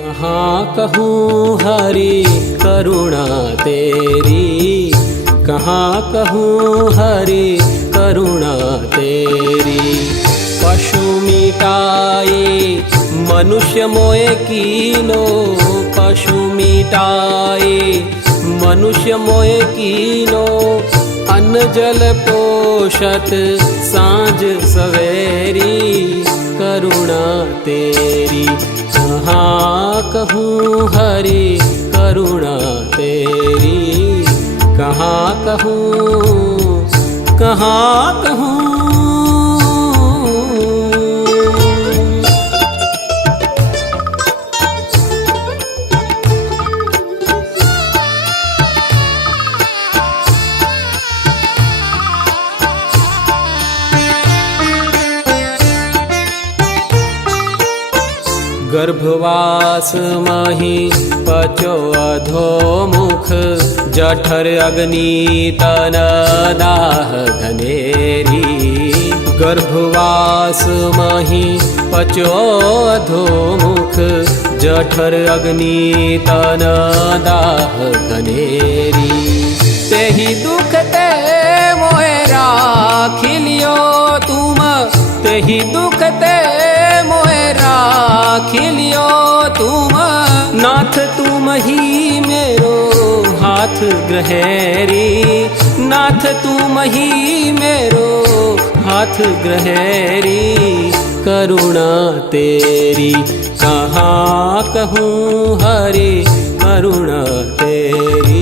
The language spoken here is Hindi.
कहाँ कहूँ हरि करुणा तेरी, कहाँ कहूँ हरि करुणा तेरी। पशु मिटाए मनुष्य मोए कीनो, पशु मिटाए मनुष्य मोए कीनो। अन्न जल पोषत सांझ सवेरी, करुणा तेरी। कहाँ कहूँ हरि करुणा तेरी, कहाँ कहूँ, कहाँ कहूँ। गर्भवास मही पचो अधोमुख, जठर अग्नि तन दाह घनेरी। गर्भवास मही पचो अधोमुख, जठर अग्नि तन दाह घनेरी। तेहि दुख ते मोहे राखी लियो तुम, तेहि दुख ते मोहे राखी लियो तुम। नाथ तुम ही मेरो हाथ ग्रहेरी, नाथ तुम ही मेरो हाथ ग्रहेरी। करुणा तेरी कहाँ कहूँ हरि करुणा तेरी।